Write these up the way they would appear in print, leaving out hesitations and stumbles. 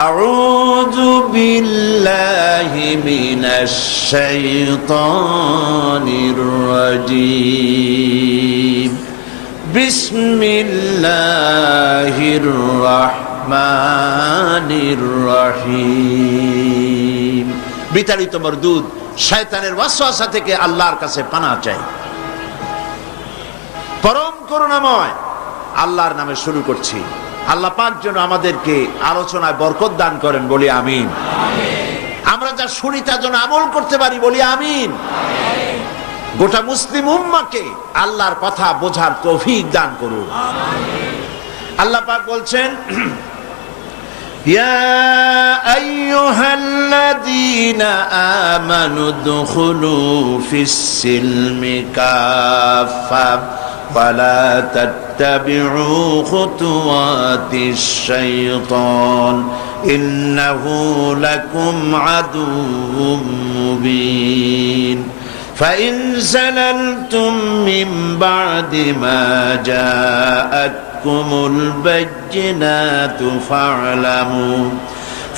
أعوذ بالله من الشيطان الرجيم بسم الله الرحمن الرحيم বিতাড়িত মরদুদ শয়তানের ওয়াসওয়াসা থেকে আল্লাহর কাছে পানাহ চাই। পরম করুণাময় আল্লাহর নামে শুরু করছি। আল্লাহ পাক যেন আমাদেরকে আলোচনায় বরকত দান করেন, বলি আমিন। আমরা যা শুনি তা যেন আমল করতে পারি, বলি আমিন। গোটা মুসলিম উম্মাহকে আল্লাহর কথা বোঝার তৌফিক দান করুন। আল্লাহ পাক বলছেন, ইয়া আইয়ুহাল্লাযীনা আমানু দুখুলু ফিস-সিলমি কাফা ولا تتبعوا خطوات الشيطان إنه لكم عدو مبين فإن زللتم من بعد ما جاءتكم البينات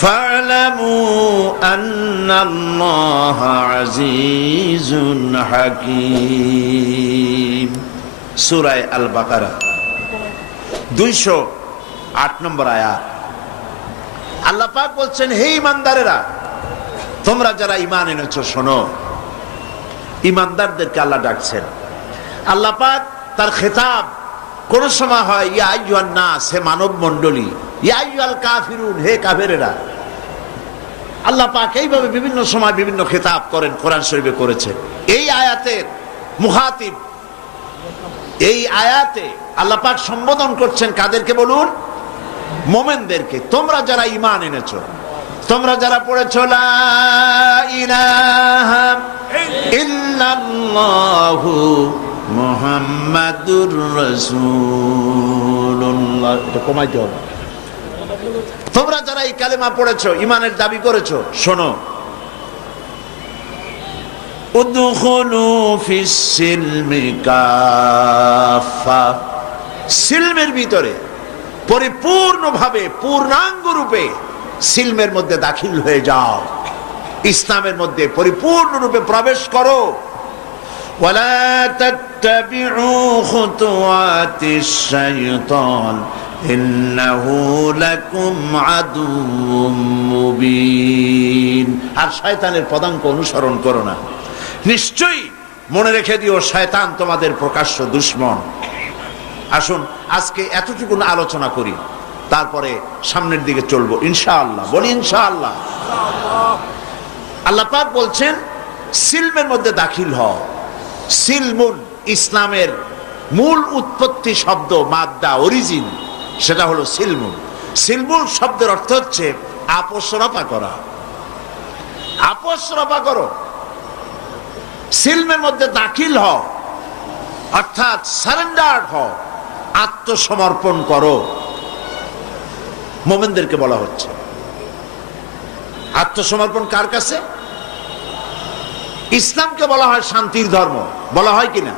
فاعلموا أن الله عزيز حكيم। সূরা আল বাকারা 208 নম্বর আয়াত। আল্লাহ পাক বলছেন, হে ঈমানদারেরা, তোমরা যারা ঈমান এনেছো শোনো। ঈমানদারদেরকে আল্লাহ ডাকছেন। আল্লাহ পাক তার খেতাব কোন সময় হয় ইয়া আইয়ুহান নাস, হে মানব মণ্ডলী, ইয়া আইয়ুহাল কাফিরুন, হে কাফেরেরা। আল্লাহ পাক এইভাবে বিভিন্ন সময় বিভিন্ন খেতাব করেন, কোরআন শরীফে করেছেন। এই আয়াতের মুখাতিব, এই আয়াতে আল্লাহ পাক সম্বোধন করছেন কাদেরকে বলুন? মুমিনদেরকে। তোমরা যারা ঈমান এনেছো, তোমরা যারা পড়েছো লা ইলাহা ইল্লাল্লাহু মুহাম্মাদুর রাসূলুল্লাহ, এটা কমাইতে হবে। তোমরা যারা এই কালেমা পড়েছো, ঈমানের দাবি করেছো, শোনো। উদখুলু ফিস-সিলমি কাফা, সিলমের ভিতরে পরিপূর্ণভাবে পূর্ণাঙ্গ রূপে সিলমের মধ্যে দাখিল হয়ে যাও, ইসলামের মধ্যে পরিপূর্ণ রূপে প্রবেশ করো। ওয়ালা তাত্তাবিউ খুতুওয়াতিশ শাইতান ইন্নাহু লাকুম আদুউম মুবিন। আর শয়তানের পদাঙ্ক অনুসরণ করো না, নিশ্চয়ই মনে রেখে দিও শয়তান তোমাদের প্রকাশ্য দুশমন। আসুন আজকে এতটুকু আলোচনা করি, তারপরে সামনের দিকে চলবো ইনশাআল্লাহ, বলি ইনশাআল্লাহ। আল্লাহ পাক বলছেন সিলমের মধ্যে দাখিল হও। সিলমুন ইসলামের মূল উৎপত্তি শব্দ, মাদ্দা, অরিজিন, সেটা হলো সিলমুন। সিলমুন শব্দের অর্থ হচ্ছে আপোষ রফা করা। আপোষ রফা করো, সিলমের মধ্যে দাখিল হও, অর্থাৎ সারেন্ডার হও, আত্মসমর্পণ করো। মুমিনদেরকে বলা হচ্ছে। আত্মসমর্পণ কার কাছে? ইসলামকে বলা হয় শান্তির ধর্ম, বলা হয় কিনা?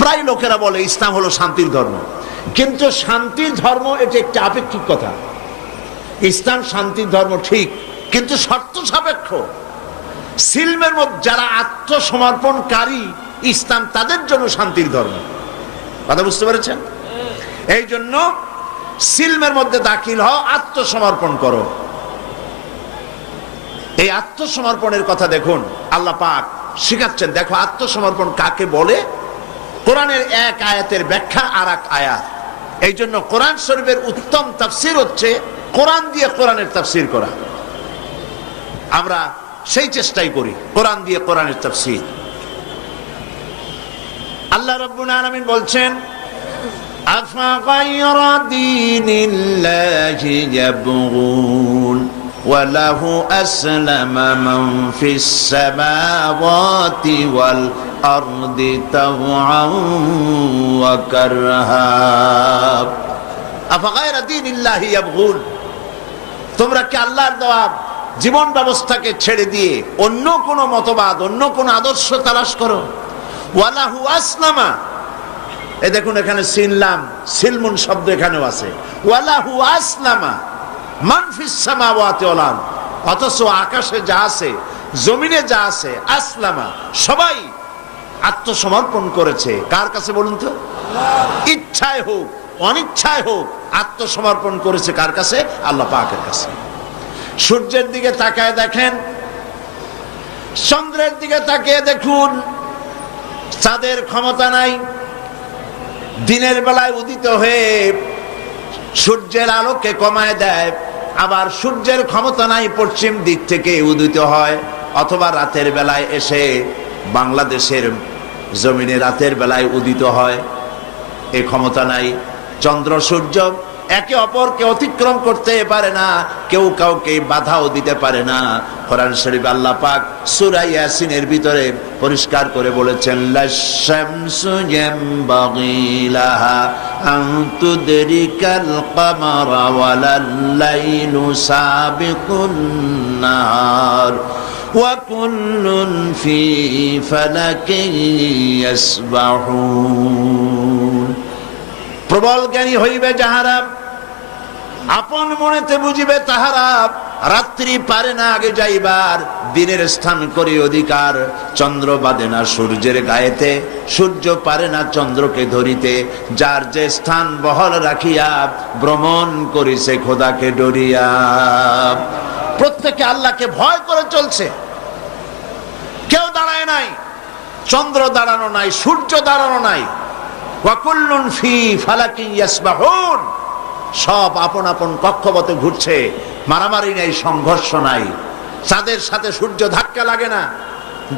প্রায় লোকেরা বলে ইসলাম হলো শান্তির ধর্ম, কিন্তু শান্তির ধর্ম এটা একটা আপেক্ষিক কথা। ইসলাম শান্তির ধর্ম ঠিক, কিন্তু শর্ত সাপেক্ষ। সিলমের মধ্যে যারা আত্মসমর্পণকারী, ইসলাম তাদের জন্য শান্তির ধর্ম। কথা বুঝতে পেরেছেন? এই জন্য সিলমের মধ্যে দাখিল হও, আত্মসমর্পণ করো। এই আত্মসমর্পণের কথা দেখুন আল্লাহ পাক শিখাচ্ছেন। দেখো আত্মসমর্পণ কাকে বলে। কোরআনের এক আয়াতের ব্যাখ্যা আর এক আয়াত। এই জন্য কোরআন শরীফের উত্তম তাফসীর হচ্ছে কোরআন দিয়ে কোরআনের তাফসীর করা। আমরা সেই চেষ্টাই করি, কোরআন দিয়ে কোরআনের তাফসীর। আল্লাহ রাব্বুল আলামিন বলছেন, আফা গায়রা দীনিল্লাহি ইয়াবগুন ওয়া লাহু আসলামা মান ফিস সামাওয়াতি ওয়াল আরদি তাওআন ওয়া কারহা। আফা গায়রা দীনিল্লাহি ইয়াবগুন, তোমরা কি আল্লাহর দেওয়া জীবন ব্যবস্থাকে ছেড়ে দিয়ে অন্য কোন মতবাদ, অন্য কোন আদর্শ তালাশ করো? ওয়ালাহু আসলামা, এই দেখুন এখানে সিললাম, সিলমুন শব্দ এখানেও আছে। ওয়ালাহু আসলামা, মান ফিস সামাওয়াতি ওয়াল আরদ, অথচ আকাশে যা আছে জমিনে যা আছে আসলামা, সবাই আত্মসমর্পণ করেছে কার কাছে বলুন তো? ইচ্ছায় হোক অনিচ্ছায় হোক আত্মসমর্পণ করেছে কার কাছে? আল্লাহ পাকের কাছে। সূর্যের দিকে তাকায় দেখেন, চন্দ্রের দিকে তাকিয়ে দেখুন, চাঁদের ক্ষমতা নাই দিনের বেলায় উদিত হয়ে সূর্যের আলোকে কমায় দেয়, আবার সূর্যের ক্ষমতা নাই পশ্চিম দিক থেকে উদিত হয়, অথবা রাতের বেলায় এসে বাংলাদেশের জমিনে রাতের বেলায় উদিত হয়, এই ক্ষমতা নাই। চন্দ্র সূর্য একে অপরকে অতিক্রম করতে পারে না, কেউ কাউকে বাধাও দিতে পারে না। কোরআন শরীফ আল্লাহ পাক সূরা ইয়াসিনের ভিতরে পরিষ্কার করে বলেছেন, লাশ-শামসু ইয়ানবাগি লাহা আন তুদরিকাল কামারা ওয়ালাল-লাইলু সাবিকুন নাহার ওয়া কুল্লুন ফি ফালাকিন ইয়াসবাহুন। প্রবল জ্ঞানী হইবে যাহারা, আপন মনেতে বুঝিবে তাহারা, রাত্রি পারে না আগে যাইবার, দিনের স্থান করি অধিকার। চন্দ্র বাঁধে না সূর্যের গায়েতে, সূর্য পারে না চন্দ্রকে ধরিতে, যার যে স্থান বহল রাখিয়া ভ্রমণ করিছে খোদাকে ডরিয়া। প্রত্যেকে আল্লাহকে ভয় করে চলছে, কেউ দাঁড়ায় নাই, চন্দ্র দাঁড়ানো নাই, সূর্য দাঁড়ানো নাই। ওয়াকুল্লুন ফি ফালাকিন ইয়াসবাহুন, সব আপন আপন কক্ষপথে ঘুরছে, মারামারি নাই, সংঘর্ষ নাই। চাঁদের সাথে সূর্য ধাক্কা লাগে না,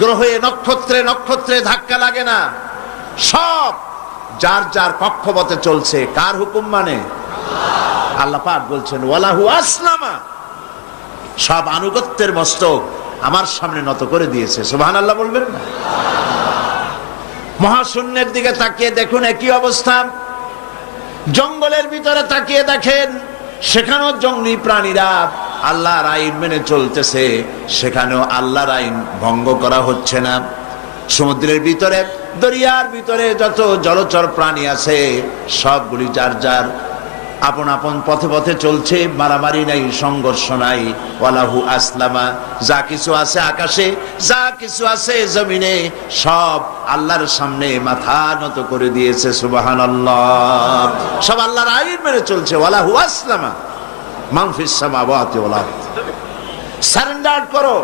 গ্রহে নক্ষত্রে নক্ষত্রে ধাক্কা লাগে না, সব যার যার কক্ষপথে চলছে। কার হুকুম মানে? আল্লাহ পাক বলছেন ওয়ালাহু আসলামা, সব আনুগত্যের মস্তক আমার সামনে নত করে দিয়েছে। সুবহানাল্লাহ বলবেন না? মহাশূন্যের দিকে তাকিয়ে দেখুন একই অবস্থা। জঙ্গলের ভিতরে তাকিয়ে দেখেন, সেখানেও জঙ্গলি প্রাণীরা আল্লাহর আইন মেনে চলতেছে, সেখানেও আল্লাহর আইন ভঙ্গ করা হচ্ছে না। সমুদ্রের ভিতরে, দরিয়ার ভিতরে যত জলচর প্রাণী আছে সবগুলি যার যার আপন আপন পথে পথে চলছে, মারামারি নাই, সংঘর্ষ নাই। ওয়ালাহু আসলামা, যা কিছু আছে আকাশে, যা কিছু আছে জমিনে, সব আল্লাহর সামনে মাথা নত করে দিয়েছে। সুবহানাল্লাহ, সব আল্লাহর আইন মেনে চলছে। ওয়ালাহু আসলামা মান ফিস সামাওয়াতি ওয়াল আরদ। সারেন্ডার করো,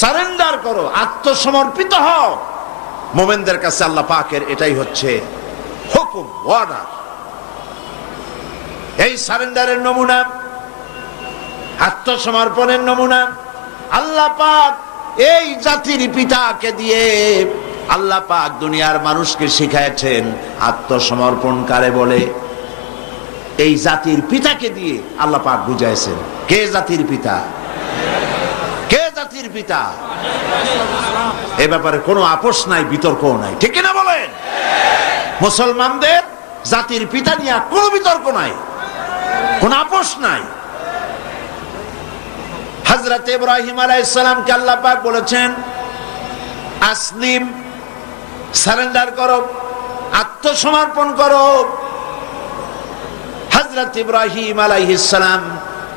সারেন্ডার করো, আত্মসমর্পিত হও। মুমিনদের কাছে আল্লাহ পাকের এটাই হচ্ছে হুকুম, অর্ডার। এই সারেন্ডারের নমুনা, আত্মসমর্পণের নমুনা আল্লাহ পাক এই জাতির পিতাকে দিয়ে আল্লাহ পাক দুনিয়ার মানুষকে শিখাইছেন আত্মসমর্পণ কারে বলে। এই জাতির পিতাকে দিয়ে আল্লাহ পাক বুঝাইছেন কে জাতির পিতা, কে জাতির পিতা। এ ব্যাপারে কোনো আপোষ নাই, বিতর্কও নাই, ঠিক কিনা বলেন? মুসলমানদের জাতির পিতা নিয়ে কোনো বিতর্ক নাই, কোন আপোষ নাই। হযরত ইব্রাহিম আলাইহিস সালামকে আল্লাহ পাক বলেছেন আসলিম, সারেন্ডার করো, আত্মসমর্পণ করো। হযরত ইব্রাহিম আলাইহিস সালাম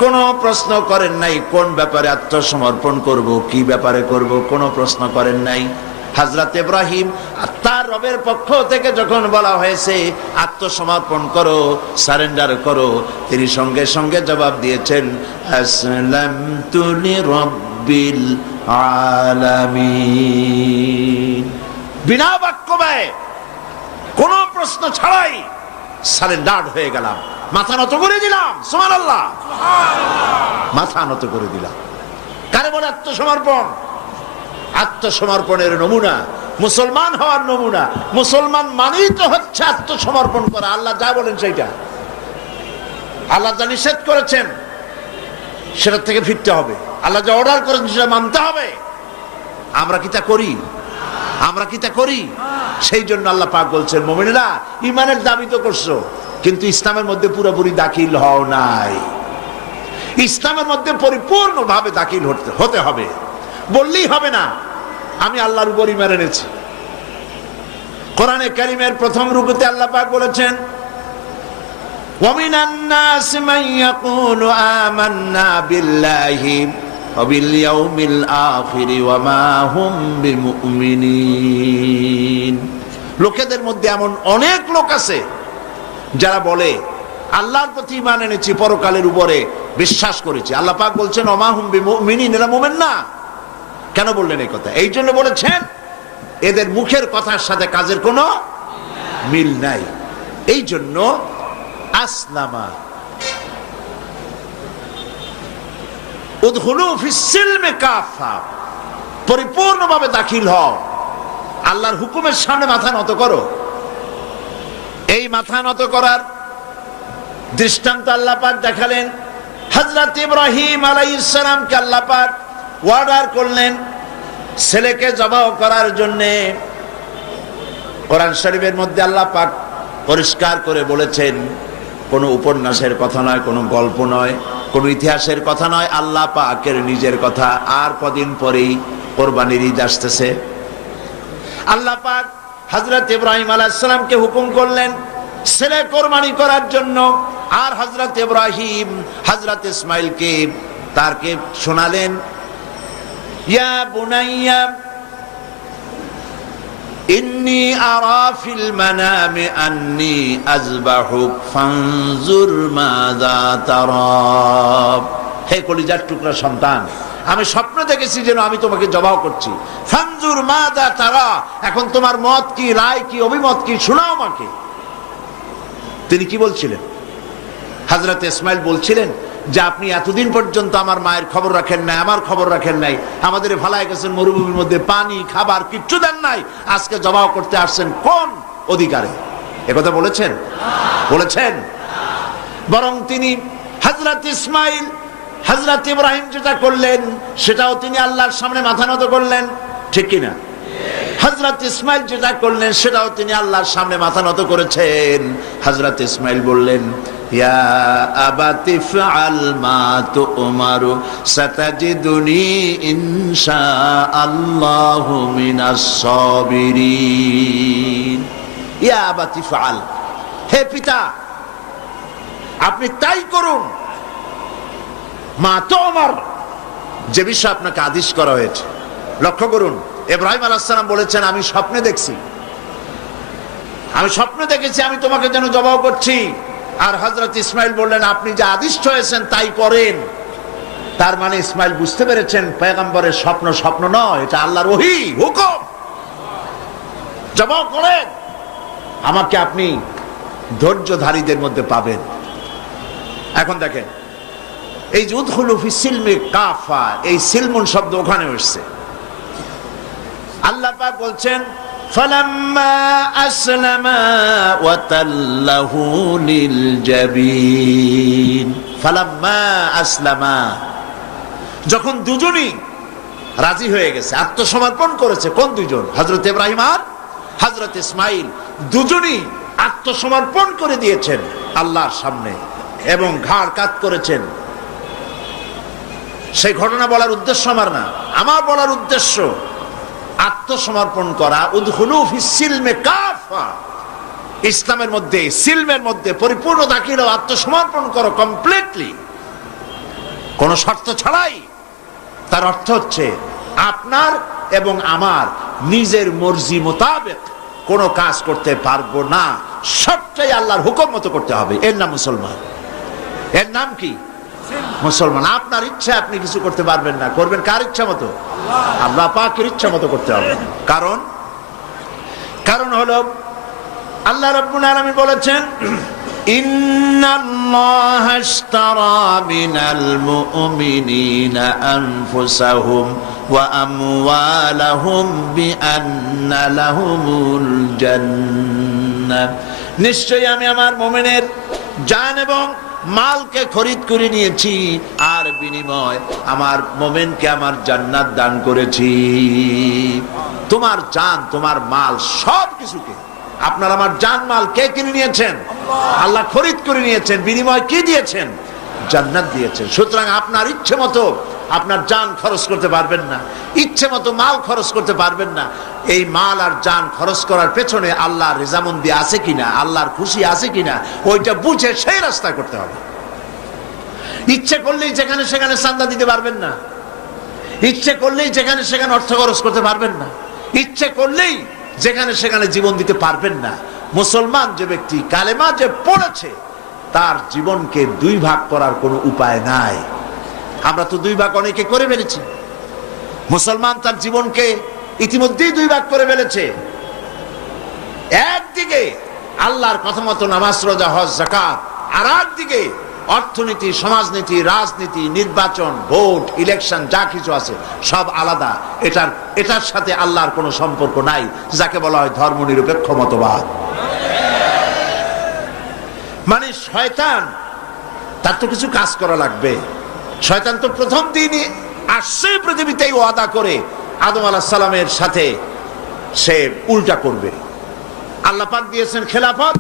কোনো প্রশ্ন করেন নাই কোন ব্যাপারে আত্মসমর্পণ করব, কি ব্যাপারে করব, কোনো প্রশ্ন করেন নাই। হযরত ইব্রাহিম তার রবের পক্ষ থেকে যখন বলা হয়েছে আত্মসমর্পণ করো, সারেন্ডার করো, তিনি সঙ্গে সঙ্গে জবাব দিয়েছেন আসলামতু লিরাব্বিল আলামিন। বিনা বাক্য ব্যয়, কোনো প্রশ্ন ছাড়াই সারেন্ডার হয়ে গেলাম, মাথা নত করে দিলাম। সুবহানাল্লাহ, মাথা নত করে দিলাম। কারে বলে আত্মসমর্পণ? আত্মসমর্পণের নমুনা, মুসলমান হওয়ার নমুনা। মুসলমান মানেই তো হচ্ছে আত্মসমর্পণ করা। আল্লাহ যা বলেন সেইটা, আল্লাহ যা নিষেধ করেছেন সেটা থেকে ফিরতে হবে, আল্লাহ যা অর্ডার করেছেন সেটা মানতে হবে। আমরা কি তা করি? আমরা কি তা করি? সেই জন্য আল্লাহ পাক বলছেন মুমিনেরা ঈমানের দাবি তো করছো, কিন্তু ইসলামের মধ্যে পুরোপুরি দাখিল হও নাই। ইসলামের মধ্যে পরিপূর্ণভাবে দাখিল হতে হবে। বললেই হবে না আমি আল্লাহর উপর ঈমান এনেছি। কোরআনে কারীমের প্রথম রুকুতে আল্লাহ পাক বলেছেন ومن الناس من يقول آمنا بالله وباليوم الآخر وما هم بمؤمنين। লোকেদের মধ্যে এমন অনেক লোক আছে যারা বলে আল্লাহর প্রতি ঈমান এনেছি, পরকালের উপরে বিশ্বাস করেছি। আল্লাহ পাক বলছেন ওমা হুম বিমুমিনিন, এরা মুমিন না। কেন বললেন এই কথা? এই জন্য বলেছেন এদের মুখের কথার সাথে কাজের কোনো মিল নাই। এই জন্য আসলামা উদখুলু ফিস সিলমি কাফা, পরিপূর্ণভাবে দাখিল হও, আল্লাহর হুকুমের সামনে মাথা নত করো। এই মাথা নত করার দৃষ্টান্ত আল্লাহ পাক দেখালেন। হযরত ইব্রাহিম আলাইহিস সালামকে আল্লাহ পাক অর্ডার করলেন ছেলেকে জবাহ করার জন্য। কোরআন শরীফের মধ্যে আল্লাহ পাক পরিষ্কার করে বলেছেন, কোনো উপন্যাসের কথা নয়, কোনো গল্প নয়, কোনো ইতিহাসের কথা নয়, আল্লাহ পাকের নিজের কথা। আর কদিন পরেই কোরবানির ঈদ আসতেছে। আল্লাহ পাক হযরত ইব্রাহিম আলাইহিস সালামকে হুকুম করলেন ছেলে কোরবানি করার জন্য। আর হযরত ইব্রাহিম হযরত ইসমাইলকে তারকে শোনালেন, ইয়া বুনাইয়া ইন্নী আরা ফিল মানামি আন্নী আযবাহুক ফানজুর মাযা তারা। হে কলিজার টুকরা সন্তান, আমি স্বপ্ন দেখেছি যেন আমি তোমাকে জবাহ করছি। ফানজুর মাযা তারা, এখন তোমার মত কি, রায় কি, অভিমত কি, শোনাও আমাকে। তিনি কি বলছিলেন? হযরত ইসমাইল বলছিলেন যে আপনি এতদিন পর্যন্ত আমার মায়ের খবর রাখেন নাই, আমার খবর রাখেন নাই, আমাদের ফালায় গেছেন মরুভূমির মধ্যে, পানি খাবার কিচ্ছু দেন নাই, আজকে জবাহ করতে আসছেন কোন অধিকারে? একথা বলেছেন? বলেছেন? বরং তিনি হযরত ইসমাইল হযরত ইব্রাহিম যেটা করলেন সেটাও তিনি আল্লাহর সামনে মাথা নত করলেন, ঠিক কিনা? হযরত ইসমাইল যেটা করলেন সেটাও তিনি আল্লাহর সামনে মাথা নত করেছেন। হযরত ইসমাইল বললেন, ইয়া আবাতি ফাআল মা তুমারু সাতাজিদুনি ইনশাআল্লাহু মিনাস সাবিরিন। ইয়া আবাতি ফাআল, হে পিতা আপনি তাই করুন, মা তুমার, যে বিষয়ে আপনাকে আদেশ করা হয়েছে। লক্ষ্য করুন, ইব্রাহিম আলাইহিস সালাম বলেছেন আমি স্বপ্নে দেখছি, আমি স্বপ্ন দেখেছি আমি তোমাকে যেন জবাহ করছি। আর হযরত ইসমাইল বললেন আপনি যে আদিষ্ট হয়েছেন তাই করেন। তার মানে ইসমাইল বুঝতে পেরেছেন পয়গম্বরের স্বপ্ন স্বপ্ন নয়, এটা আল্লাহর ওহী, হুকুম। জবাহ করেন, আমাকে আপনি ধৈর্যধারীদের মধ্যে পাবেন। এখন দেখেন এই যে উদখুলু ফিস সিলমি কাফা, এই সিলমুন শব্দ ওখানে এসেছে। আল্লাহ পাক বলছেন ফালাম্মা আসলামা ওয়া তাল্লাহু লিল জাবিন। ফালাম্মা আসলামা, যখন দুজনই রাজি হয়ে গেছে, আত্মসমর্পণ করেছে। কোন দুজন? হযরত ইব্রাহিম আর হযরত ইসমাইল, দুজনই আত্মসমর্পণ করে দিয়েছেন আল্লাহর সামনে এবং ঘাড় কাত করেছেন। সেই ঘটনা বলার উদ্দেশ্য আমার না, আমার বলার উদ্দেশ্য আত্মসমর্পণ করা। উদখুলু ফিস সিলমি কাফা, ইসলামের মধ্যে, সিলমের মধ্যে পরিপূর্ণ দাখিল হও, আত্মসমর্পণ করো কমপ্লিটলি, কোন শর্ত ছাড়াই। তার অর্থ হচ্ছে আপনার এবং আমার নিজের মর্জি মোতাবেক কোনো কাজ করতে পারবো না, সবটাই আল্লাহর হুকুম মতো করতে হবে। এর নাম মুসলমান। এর নাম কি? মুসলমান। আপনার ইচ্ছা আপনি কিছু করতে পারবেন না, করবেন কার ইচ্ছা মতো? আল্লাহ পাকের ইচ্ছা মতো করতে হবে। কারণ হলো আল্লাহ রাব্বুল আলামিন বলেছেন ইন্নাল্লাহা আশতারা মিনাল মুমিনিনা আনফুসাহুম ওয়া আমওয়ালাহুম বিআন্না লাহুমুল জান্নাহ। নিশ্চয়ই আমি আমার মুমিনের জান এবং মালকে খরিদ করে নিয়েছি, আর বিনিময় আমার মুমিনকে আমার জান্নাত দান করেছি। তোমার জান, তোমার মাল, সব কিছুকে আপনার আমার জান মাল কে কিনে নিয়েছেন? আল্লাহ খরিদ করে নিয়েছেন। বিনিময় কি দিয়েছেন? জান্নাত দিয়েছেন। সুতরাং আপনার ইচ্ছে মতো আপনার জান খরচ করতে পারবেন না, ইচ্ছে মতো মাল খরচ করতে পারবেন না। এই মাল আর জান খরচ করার পেছনে আল্লাহর রেজামন্দি আছে কিনা, আল্লাহর খুশি আছে কিনা, ওইটা বুঝে সেই রাস্তা করতে হবে। ইচ্ছে করলেই যেখানে সেখানে চাঁদা দিতে পারবেন না, ইচ্ছে করলেই যেখানে সেখানে অর্থ খরচ করতে পারবেন না, ইচ্ছে করলেই যেখানে সেখানে জীবন দিতে পারবেন না। মুসলমান যে ব্যক্তি কালেমা যে পড়েছে, তার জীবনকে দুই ভাগ করার কোনো উপায় নাই। আমরা তো দুই ভাগ অনেকে করে ফেলেছি। মুসলমান তার জীবনকে ইতিমধ্যেই দুই ভাগ করে ফেলেছে। একদিকে আল্লাহর কথা মতো নামাজ, রোজা, হজ, যাকাত, আর একদিকে অর্থনীতি, সমাজনীতি, রাজনীতি, নির্বাচন, ভোট, ইলেকশন, যা কিছু আছে সব আলাদা। এটার সাথে আল্লাহর কোনো সম্পর্ক নাই, যাকে বলা হয় ধর্মনিরপেক্ষ মতবাদ। মানে শয়তান, তার তো কিছু কাজ করা লাগবে। শয়তান তো প্রথম দিনই আসছে পৃথিবীতেই ওয়াদা করে আদম আলাইহিস সালামের সাথে সে উল্টা করবে। আল্লাহ পাক দিয়েছেন খেলাফত,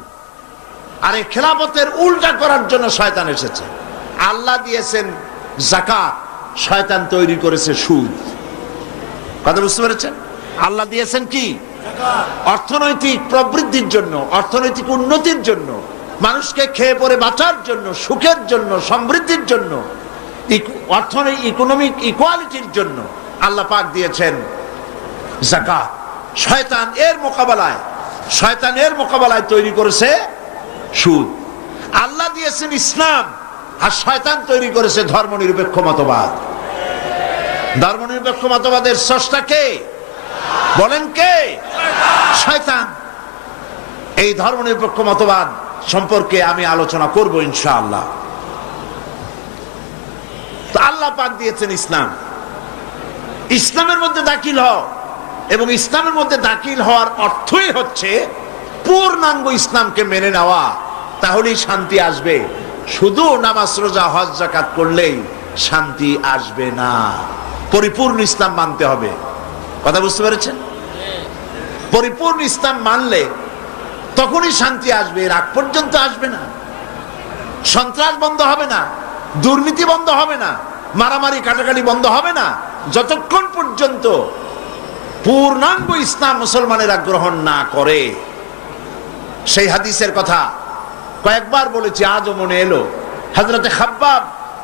আর এই খেলাফতের উল্টা করার জন্য শয়তান এসেছে। আল্লাহ দিয়েছেন যাকাত, শয়তান তৈরি করেছে সুদ। কথা বুঝতে পেরেছেন? আল্লাহ দিয়েছেন কি? অর্থনৈতিক প্রবৃদ্ধির জন্য, অর্থনৈতিক উন্নতির জন্য, মানুষকে খেয়ে পরে বাঁচার জন্য, সুখের জন্য, সমৃদ্ধির জন্য, অর্থনৈতিক ইকোনমিক ইকুয়ালিটির জন্য আল্লাহ পাক দিয়েছেন যাকাত। শয়তান এর মোকাবেলায় তৈরি করেছে সুদ। আল্লাহ দিয়েছেন ইসলাম, আর শয়তান তৈরি করেছে ধর্মনিরপেক্ষ মতবাদ। ধর্মনিরপেক্ষ মতবাদের স্রষ্টা কে? বলেন কে? শয়তান। এই ধর্মনিরপেক্ষ মতবাদ সম্পর্কে আমি আলোচনা করব ইনশাআল্লাহ। তো আল্লাহ পাক দিয়েছেন ইসলাম। ইসলামের মধ্যে দাখিল হও, এবং ইসলামের মধ্যে দাখিল হওয়ার অর্থই হচ্ছে পূর্ণাঙ্গ ইসলামকে মেনে নেওয়া। তাহলেই শান্তি আসবে। শুধু নামাজ, রোজা, হজ, যাকাত করলেই শান্তি আসবে না, পরিপূর্ণ ইসলাম মানতে হবে। কথা বুঝতে পেরেছেন? পরিপূর্ণ ইসলাম মানলে তখনই শান্তি আসবে, এর আগ পর্যন্ত আসবে না। সন্ত্রাস বন্ধ হবে না, দুর্নীতি বন্ধ হবে না, মারামারি কাটাকাটি বন্ধ হবে না, যতক্ষণ পর্যন্ত পূর্ণাঙ্গ ইসলাম মুসলমানেরা গ্রহণ না করে। সেই হাদিসের কথা কয়েকবার বলেছি, আজও মনে এলো। হযরতে খাব্বাব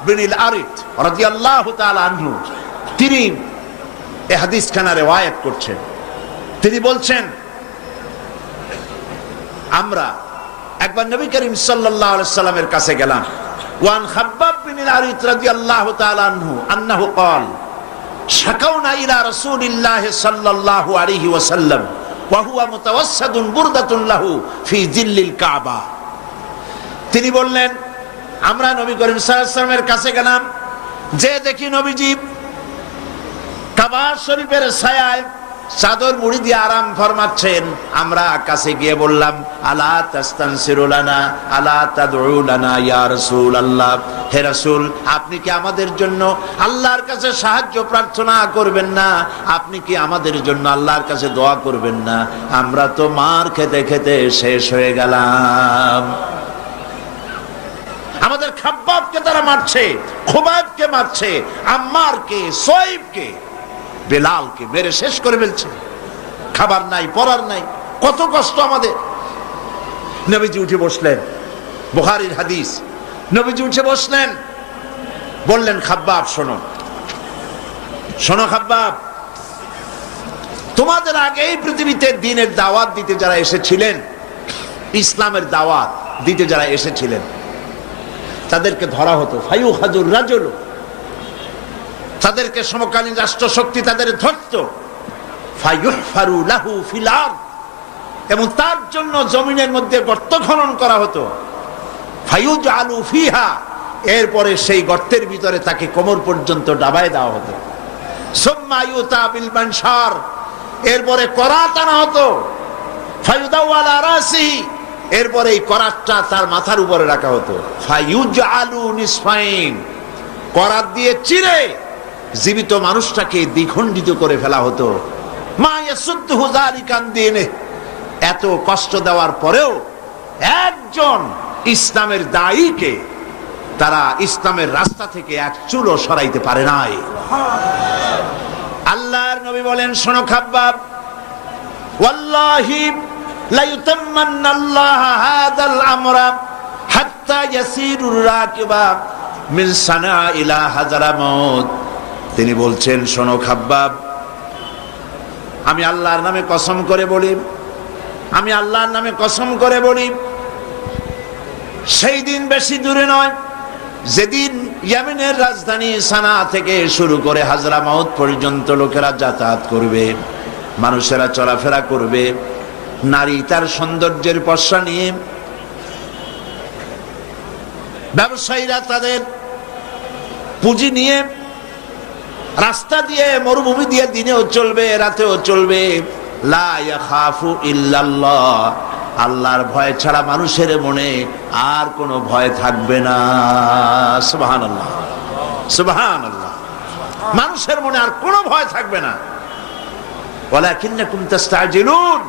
বিন আল-আরিত রাদিয়াল্লাহু তাআলা আনহু, তিনি এই হাদিসখানা রিওয়ায়াত করছেন। তিনি বলছেন, আমরা একবার নবী করিম সাল্লাল্লাহু আলাইহি সাল্লামের কাছে গেলাম। ওয়ান খাব্বাব বিন আল-আরিত রাদিয়াল্লাহু তাআলা আনহু আন্নাহু ক্বাল শাকাউনা ইলা রাসূলিল্লাহ সাল্লাল্লাহু আলাইহি ওয়াসাল্লাম ওয়া হুয়া মুতাওয়াসসাদুন বুরদাতুন লাহু ফি জিল্লিল কাবা। তিনি বললেন, আমরা নবী করিম সাল্লাল্লাহু আলাইহি ওয়াসাল্লামের কাছে গেলাম, যে দেখি নবীজি কাবা শরীফের ছায়ায় চাদর মুড়ি দিয়ে আরাম ফরমাচ্ছেন। আমরা কাছে গিয়ে বললাম, আলা তাস্তানসিরু লানা আলা তাদউ লানা ইয়া রাসূলুল্লাহ, হে রাসূল, আপনি কি আমাদের জন্য আল্লাহর কাছে সাহায্য প্রার্থনা করবেন না? আপনি কি আমাদের জন্য আল্লাহর কাছে দোয়া করবেন না? আমরা তো মার খেতে খেতে শেষ হয়ে গেলাম। আমাদের খাব্বাবকে তারা মারছে, খুবাইবকে মারছে, আম্মারকে, সোয়াইবকে, বেলালকে মেরে শেষ করে ফেলছে। খাবার নাই, পরার নাই, কত কষ্ট আমাদের। নবীজি উঠে বসলেন, বুখারীর হাদিস। নবীজি উঠে বসলেন, বললেন, খাব্বাব শোনো, শোনো খাব্বাব, তোমাদের আগে এই পৃথিবীতে দ্বীনের দাওয়াত দিতে যারা এসেছিলেন, ইসলামের দাওয়াত দিতে যারা এসেছিলেন, তাদেরকে ধরা হতো। ফায়ুখাজুর রাজুল, তাদেরকে সমকালীন রাষ্ট্র শক্তি তাদের ধরত। ফায়ুহফারু লাহু ফিল আরদ, এবং তার জন্য জমিনের মধ্যে গর্ত খনন করা হতো। ফায়ুজআলু ফিহা, এরপরে সেই গর্তের ভিতরে তাকে কোমর পর্যন্ত ডাবায় দেওয়া হতো। সুম্মা ইউতা বিল মানশার, এরপরে করাত আনা হতো। ফায়ুদাউ আলা রাসিহি, এরপরে এই করাতটা তার মাথার উপরে রাখা হতো। ফায়ুজআলু নিসফাইন, করাত দিয়ে চিরে জীবিত মানুষটাকে দ্বিখণ্ডিত করে ফেলা হতো। মা ইয়াসুদ্দুহু যালিকা আন দীনিহি, এত কষ্ট দেওয়ার পরেও একজন ইসলামের দায়ীকে তারা ইসলামের রাস্তা থেকে এক চুলও সরাইতে পারে নাই। আল্লাহর নবী বলেন, শোনো খাব্বাব, ওয়াল্লাহি লা ইউতাম্মান্নাল্লাহু হাযাল আমরা হাত্তা ইয়াসিরুর রাকিবা মিন সানা ইলা হাযরামাউত। তিনি বলছেন, শোনো খাব্বাব, আমি আল্লাহর নামে কসম করে বলি, আমি আল্লাহর নামে কসম করে বলি, সেই দিন বেশি দূরে নয় যেদিন ইয়েমেনের রাজধানী সানা থেকে শুরু করে হাজরামাউত পর্যন্ত লোকেরা যাতায়াত করবে, মানুষেরা চলাফেরা করবে, নারী তার সৌন্দর্যের পসরা নিয়ে, ব্যবসায়ীরা তাদের পুঁজি নিয়ে রাস্তা দিয়ে, মরুভূমি দিয়ে দিনেও চলবে, রাতেও চলবে। লা ইয়াখাফু ইল্লাল্লাহ, আল্লাহর ভয় ছাড়া মানুষের মনে আর কোনো ভয় থাকবে না। সুবহানাল্লাহ, সুবহানাল্লাহ। মানুষের মনে আর কোনো ভয় থাকবে না। ওয়ালাকিন্নাকুম তাস্তাজিলুন,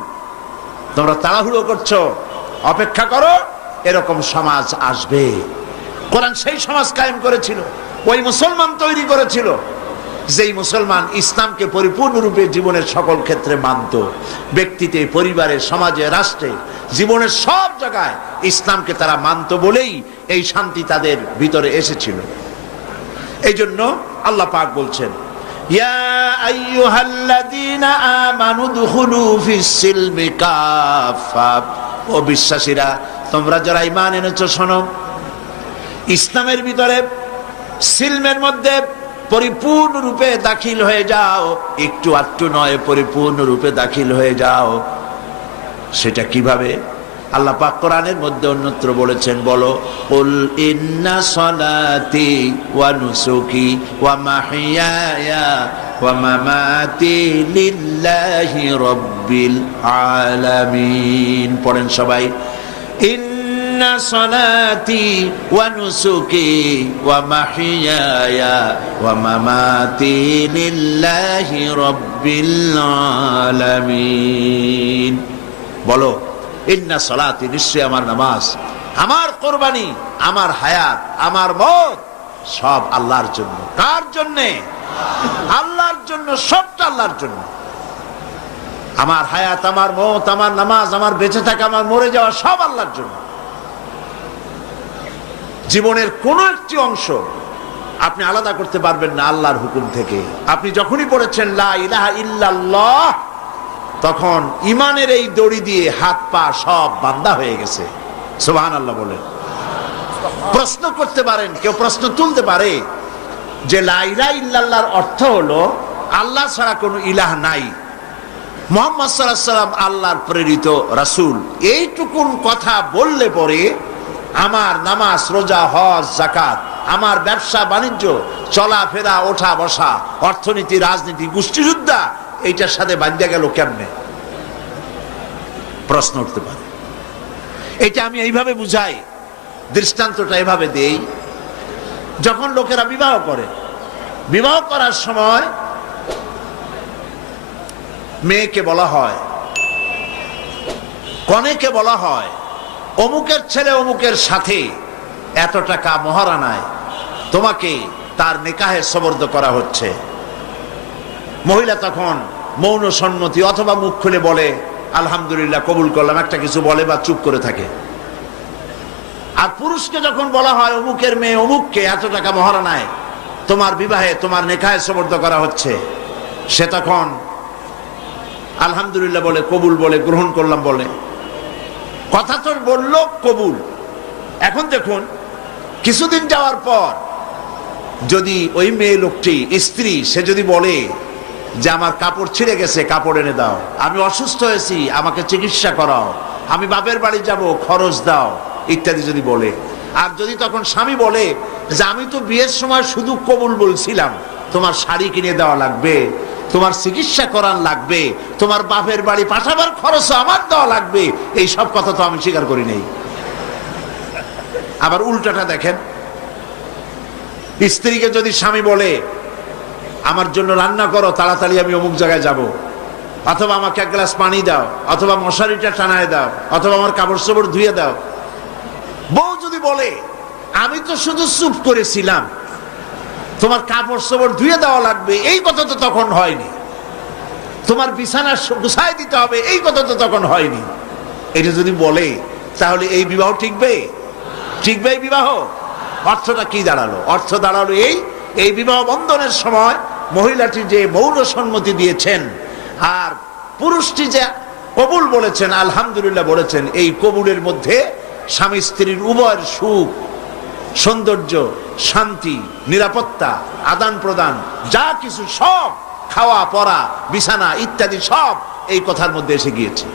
তোমরা তাড়াহুড়ো করছো, অপেক্ষা করো, এরকম সমাজ আসবে। কোরআন সেই সমাজ কায়েম করেছিল, ওই মুসলমান তৈরি করেছিল, যেই মুসলমান ইসলামকে পরিপূর্ণরূপে জীবনের সকল ক্ষেত্রে মানত। ব্যক্তিতে, পরিবারে, সমাজে, রাষ্ট্রে, জীবনের সব জায়গায় ইসলামকে তারা মানত বলেই এই শান্তি তাদের ভিতরে এসেছিল। এই জন্য আল্লাহ পাক বলছেন, ইয়া আইয়ুহাল্লাযীনা আমানু দুখুলু ফিস সিলমি কাফা, ও বিশ্বাসীরা, তোমরা যারা ঈমান এনেছো, শোনো, ইসলামের ভিতরে সিলমের মধ্যে পরিপূর্ণরূপে দাখিল হয়ে যাও। একটু আটটু নয়, পরিপূর্ণরূপে দাখিল হয়ে যাও। সেটা কিভাবে? আল্লাহ পাক কোরআনের মধ্যে অন্যত্র বলেছেন, বলো, কুল ইন্না সলাতি ওয়া নুসুকি ওয়া মাহইয়ায়া ওয়া মামাতি লিল্লাহি রাব্বিল আলামিন। পড়েন সবাই, ইন্না সলাতি ওয়া নুসুকি ওয়া মাহইয়ায়া ওয়া মামাতি লিল্লাহি রাব্বিল আলামিন। বলো, ইন্না সলাতি, নিশ্চয় আমার নামাজ, আমার কোরবানি, আমার হায়াত, আমার মত সব আল্লাহর জন্য। কার জন্যে? আল্লাহর জন্য। সবটা আল্লাহর জন্য। আমার হায়াত, আমার মত, আমার নামাজ, আমার বেঁচে থাকা, আমার মরে যাওয়া সব আল্লাহর জন্য। জীবনের কোন একটি অংশ আপনি আলাদা করতে পারবেন না আল্লাহর হুকুম থেকে। আপনি যখনই পড়েছেন লা ইলাহা ইল্লাল্লাহ, তখন ইমানের এই দড়ি দিয়ে হাত পা সব বান্ধা হয়ে গেছে। সুবহানাল্লাহ বলেন। প্রশ্ন করতে পারেন, কেউ প্রশ্ন তুলতে পারে যে লা ইলাহা ইল্লাল্লাহর অর্থ হলো আল্লাহ ছাড়া কোনো ইলাহ নাই, মুহাম্মদ সাল্লাল্লাহু আলাইহি ওয়াসাল্লাম আল্লাহর প্রেরিত রাসূল। এইটুকুন কথা বললে পরে আমার নামাজ, রোজা, হজ, যাকাত, আমার ব্যবসা বাণিজ্য, চলাফেরা, ওঠা বসা, অর্থনীতি, রাজনীতি, গোষ্ঠীযুদ্ধা, এইটার সাথে বাঁধা গেল কেমনে? প্রশ্ন উঠতে পারে। এটা আমি এইভাবে বুঝাই, দৃষ্টান্তটা এভাবে দেই। যখন লোকেরা বিবাহ করে, বিবাহ করার সময় মেয়েকে বলা হয়, কনেকে বলা হয়, অমুকের ছেলে অমুকের সাথে এত টাকা মহারানায় তোমাকে তার নিকাহে সবর্দ করা হচ্ছে। মহিলা তখন মৌন সম্মতি অথবা মুখ খুলে বলে আলহামদুলিল্লাহ, কবুল করলাম, একটা কিছু বলে বা চুপ করে থাকে। আর পুরুষকে যখন বলা হয় অমুকের মেয়ে অমুককে এত টাকা মহারানায় তোমার বিবাহে, তোমার নিকাহে সবর্দ করা হচ্ছে, সে তখন আলহামদুলিল্লাহ বলে, কবুল বলে, গ্রহণ করলাম বলে। কথা তো বললো কবুল। এখন দেখুন, কিছুদিন যাওয়ার পর যদি ওই মেয়ে লোকটি, স্ত্রী, সে যদি বলে যে আমার কাপড় ছিঁড়ে গেছে, কাপড় এনে দাও, আমি অসুস্থ হয়েছি, আমাকে চিকিৎসা করাও, আমি বাপের বাড়ি যাব, খরচ দাও, ইত্যাদি যদি বলে। আর যদি তখন স্বামী বলে যে আমি তো বিয়ের সময় শুধু কবুল বলছিলাম, তোমার শাড়ি কিনে দেওয়া লাগবে, তোমার চিকিৎসা করার লাগবে, তোমার বাপের বাড়ি পাঠাবার খরচ আমার দেওয়া লাগবে, এই সব কথা তো আমি স্বীকার করি নাই। আবার উল্টাটা দেখেন, স্ত্রীকে যদি স্বামী বলে আমার জন্য রান্না করো, তাড়াতাড়ি আমি অমুক জায়গায় যাব, অথবা আমাকে এক গ্লাস পানি দাও, অথবা মশারিটা টানায় দাও, অথবা আমার কাপড় চোপড় ধুয়ে দাও। বউ যদি বলে আমি তো শুধু চুপ করেছিলাম, তোমার কাপড় চোপড় ধুয়ে দেওয়া লাগবে এই কথা তো তখন হয়নি, তোমার বিছানা গুছাই দিতে হবে এই কথা তো তখন হয়নি। এটা যদি বলে তাহলে এই বিবাহ টিকবে? টিকবে এই বিবাহ? অর্থটা কি দাঁড়ালো? অর্থ দাঁড়ালো এই বিবাহ বন্ধনের সময় মহিলাটি যে মৌন সম্মতি দিয়েছেন আর পুরুষটি যে কবুল বলেছেন, আলহামদুলিল্লাহ বলেছেন, এই কবুলের মধ্যে স্বামী স্ত্রীর উভয়ের সুখ, সৌন্দর্য, শান্তি, নিরাপত্তা, আদান প্রদান যা কিছু সব, খাওয়া পরা বিছানা ইত্যাদি সব এই কথার মধ্যে এসে গিয়েছে।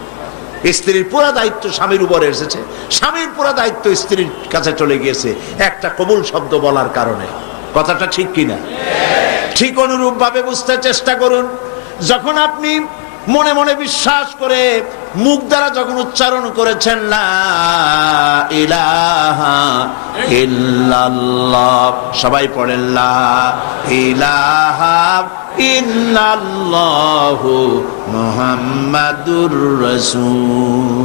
স্ত্রীর পুরো দায়িত্ব স্বামীর উপরে এসেছে, স্বামীর পুরো দায়িত্ব স্ত্রীর কাছে চলে গিয়েছে একটা কবুল শব্দ বলার কারণে। কথাটা ঠিক কিনা? ঠিক অনুরূপ ভাবে বুঝতে চেষ্টা করুন। যখন আপনি মনে মনে বিশ্বাস করে মুখ দ্বারা যখন উচ্চারণ করেছেন লা ইলাহা ইল্লাল্লাহ, সবাই পড়েন লা ইলাহা ইল্লাল্লাহু মুহাম্মাদুর রাসূলুল্লাহ,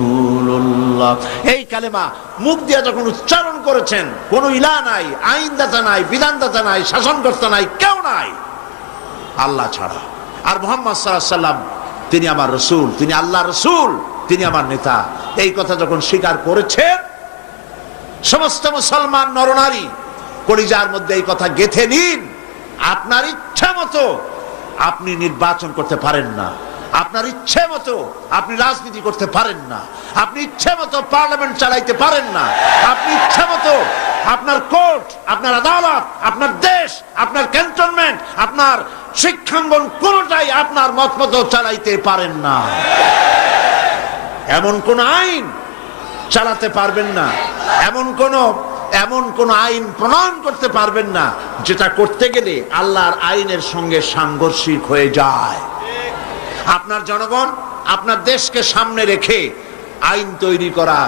এই কালেমা মুখ দিয়ে যখন উচ্চারণ করেছেন, কোনো ইলাহ নাই, আইনদাতা নাই, বিধানদাতা নাই, শাসনকর্তা নাই, কেউ নাই আল্লাহ ছাড়া। আর মুহাম্মদ সাল্লাল্লাহু আলাইহি ওয়াসাল্লাম তিনি আমার রসুল, তিনি আল্লাহ রসুল, তিনি আমার নেতা, এই কথা যখন স্বীকার করেছেন, সমস্ত মুসলমান নরনারী কলিজার মধ্যে এই কথা গেঁথে নিন। আপনার ইচ্ছা মতো আপনি নির্বাচন করতে পারেন না, আপনার ইচ্ছে মতো আপনি রাজনীতি করতে পারেন না, আপনি ইচ্ছে মতো পার্লামেন্ট চালাইতে পারেন না, আপনি ইচ্ছে মতো আপনার কোর্ট, আপনার আদালত, আপনার দেশ, আপনার ক্যান্টনমেন্ট, আপনার শিক্ষাঙ্গন কোনটাই আপনার মত মতো চালাইতে পারেন না। এমন কোন আইন চালাতে পারবেন না, এমন কোন আইন প্রণয়ন করতে পারবেন না যেটা করতে গেলে আল্লাহর আইনের সঙ্গে সাংঘর্ষিক হয়ে যায়। আপনার জনগণ, আপনার দেশকে সামনে রেখে আইন তৈরি করা,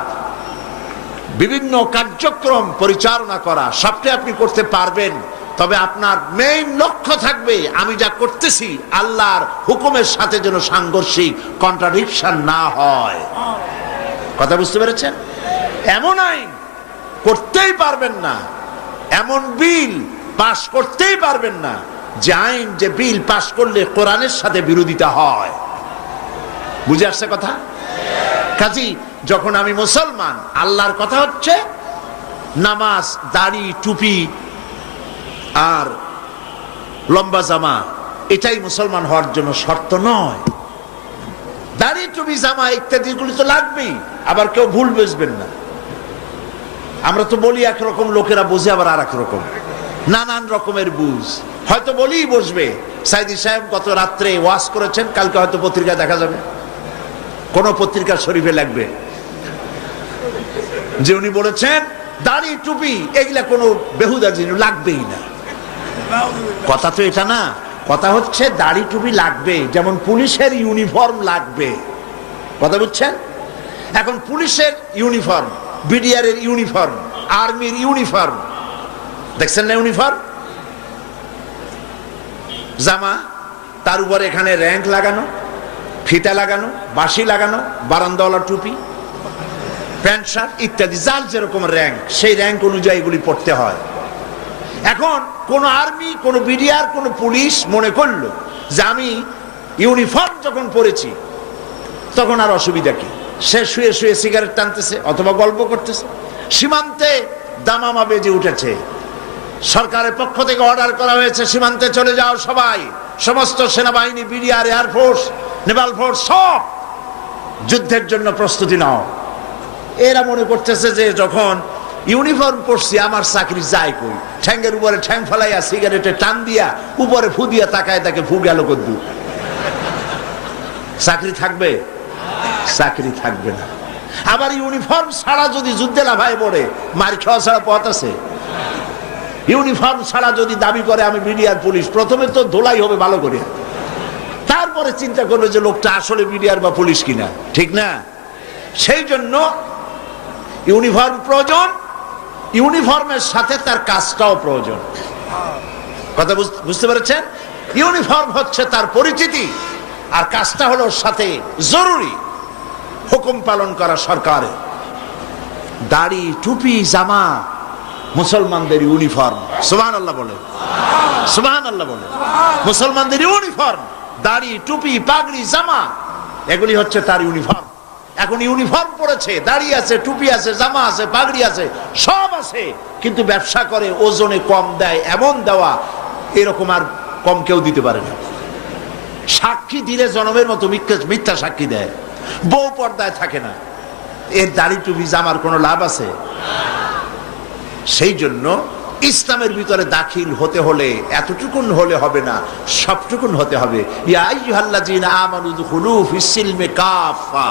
বিভিন্ন কার্যক্রম পরিচালনা করা, সবটাই আপনি করতে পারবেন, তবে আপনার মেইন লক্ষ্য থাকবে আমি যা করতেছি আল্লাহর হুকুমের সাথে যেন সাংঘর্ষিক কন্ট্রাডিকশন না হয়। কথা বুঝতে পেরেছেন? এমন আইন করতেই পারবেন না, এমন বিল পাশ করতেই পারবেন না যে আইন, যে বিল পাশ করলে কোরআনের সাথে বিরোধিতা হয়। বুঝে আসছে কথা? কাজী যখন আমি মুসলমান, আল্লাহর কথা হচ্ছে নামাজ, দাড়ি, টুপি আর লম্বা জামা, এটাই মুসলমান হওয়ার জন্য শর্ত নয়। দাড়ি, টুপি, জামা ইত্যাদি গুলি তো লাগবেই। আবার কেউ ভুল বুঝবেন না, আমরা তো বলি একরকম, লোকেরা বোঝে আবার আর এক রকম, নানান রকমের বুঝ। হয়তো বলেই বসবে, সাইদি সাহেব গত রাত্রে ওয়াজ করেছেন, কালকে হয়তো পত্রিকা দেখা যাবে, কোন পত্রিকা শরীফে লাগবে যে উনি বলেছেন দাড়ি টুপি এগুলা কোনো বেহুদা জিনিস, লাগবেই না। কথা তো এটা না, কথা হচ্ছে দাড়ি টুপি লাগবে, যেমন পুলিশের ইউনিফর্ম লাগবে। কথা বুঝছেন? এখন পুলিশের ইউনিফর্ম, বিডিআর এর ইউনিফর্ম, আর্মির ইউনিফর্ম, দেখছেন না ইউনিফর্ম, জামা, তার উপর এখানে র্যাঙ্ক লাগানো, ফিতা লাগানো, বাঁশি লাগানো, বারান্দাওয়ালা টুপি, প্যান্ট শার্ট ইত্যাদি, যার যেরকম র্যাঙ্ক সেই র্যাঙ্ক অনুযায়ী এগুলি পড়তে হয়। এখন কোন আর্মি, কোন বিডিআর, কোন পুলিশ মনে করলো যে আমি ইউনিফর্ম যখন পরেছি তখন আর অসুবিধা কি, সে শুয়ে শুয়ে সিগারেট টানতেছে অথবা গল্প করতেছে। সীমান্তে দামামা বেজে উঠেছে, সরকারের পক্ষ থেকে অর্ডার করা হয়েছে সীমান্তে চলে যাও সবাই, সমস্ত সেনাবাহিনী, বিডিআর, এয়ারফোর্স, নেভাল ফোর্স সব যুদ্ধের জন্য প্রস্তুতি নাও। এরা মনে করতেছে যে যখন ইউনিফর্ম পরছি আমার চাকরি যায় কই, ঠ্যাঙ্গের উপরে ঠ্যাং ফেলাইয়া সিগারেটে টান দিয়া উপরে ফু দিয়া তাকায়, তাকে ফু গেল কদ্দু, চাকরি থাকবে? চাকরি থাকবে না। আবার ইউনিফর্ম ছাড়া যদি যুদ্ধে লাফায় পড়ে, মার খাওয়া ছাড়া পথ আছে? ইউনিফর্ম ছাড়া যদি দাবি করে আমি বিডিআর পুলিশ, প্রথমে তো ধোলাই হবে ভালো করে, তারপরে চিন্তা করবে যে লোকটা আসলে বিডিআর বা পুলিশ কিনা, ঠিক না? সেই জন্য ইউনিফর্ম প্রয়োজন, ইউনিফর্মের সাথে তার কাজটাও প্রয়োজন। কথা বুঝতে পেরেছেন? ইউনিফর্ম হচ্ছে তার পরিচিতি, আর কাজটা হলো সাথে জরুরি, হুকুম পালন করা সরকারের। দাড়ি, টুপি, জামা মুসলমানদের ইউনিফর্ম। সুবহানাল্লাহ বলে, সুবহানাল্লাহ বলে। মুসলমানদের ইউনিফর্ম, দাড়ি, টুপি, পাগড়ি, জামা, এগুলি হচ্ছে তার ইউনিফর্ম। এখন ইউনিফর্ম পড়েছে, দাড়ি আছে, টুপি আছে, জামা আছে, পাগড়ি আছে, সব আছে, কিন্তু ব্যবসা করে ওজনে কম দেয়, এমন দেওয়া এরকম আর কম কেউ দিতে পারে না। সাক্ষী দিলে জনমের মতো মিথ্যা সাক্ষী দেয়, বউ পর্দায় থাকে না। এর দাড়ি টুপি জামার কোনো লাভ আছে? সেই জন্য ইসলামের ভিতরে দাখিল হতে হলে এতটুকুন হলে হবে না, সবটুকুন হতে হবে। ইয়া আইয়ুহাল্লাযীনা আমানু দুখুলু ফিস-সিলমি কাফা,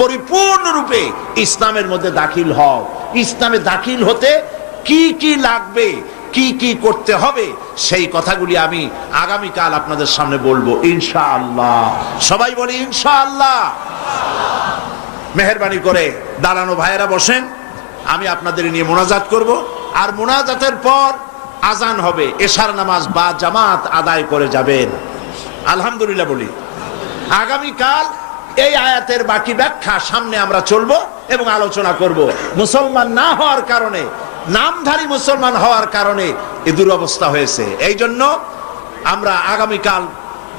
পরিপূর্ণরূপে ইসলামের মধ্যে দাখিল হও। ইসলামে দাখিল হতে কি কি লাগবে, কি কি করতে হবে, সেই কথাগুলি আমি আগামীকাল আপনাদের সামনে বলবো ইনশাআল্লাহ। সবাই বলি ইনশাআল্লাহ। মেহেরবানি করে দাঁড়ানো ভাইয়েরা বসেন, আমি আপনাদের নিয়ে মোনাজাত করব। আর মোনাজাতের পর আজান হবে, এশার নামাজ বা জামাত আদায় করে যাবেন। আলহামদুলিল্লাহ বলি। আগামীকাল এই আয়াতের বাকি ব্যাখ্যা সামনে আমরা চলবো এবং আলোচনা করব। মুসলমান না হওয়ার কারণে, নামধারী মুসলমান হওয়ার কারণে এ দুরবস্থা হয়েছে। এই জন্য আমরা আগামীকাল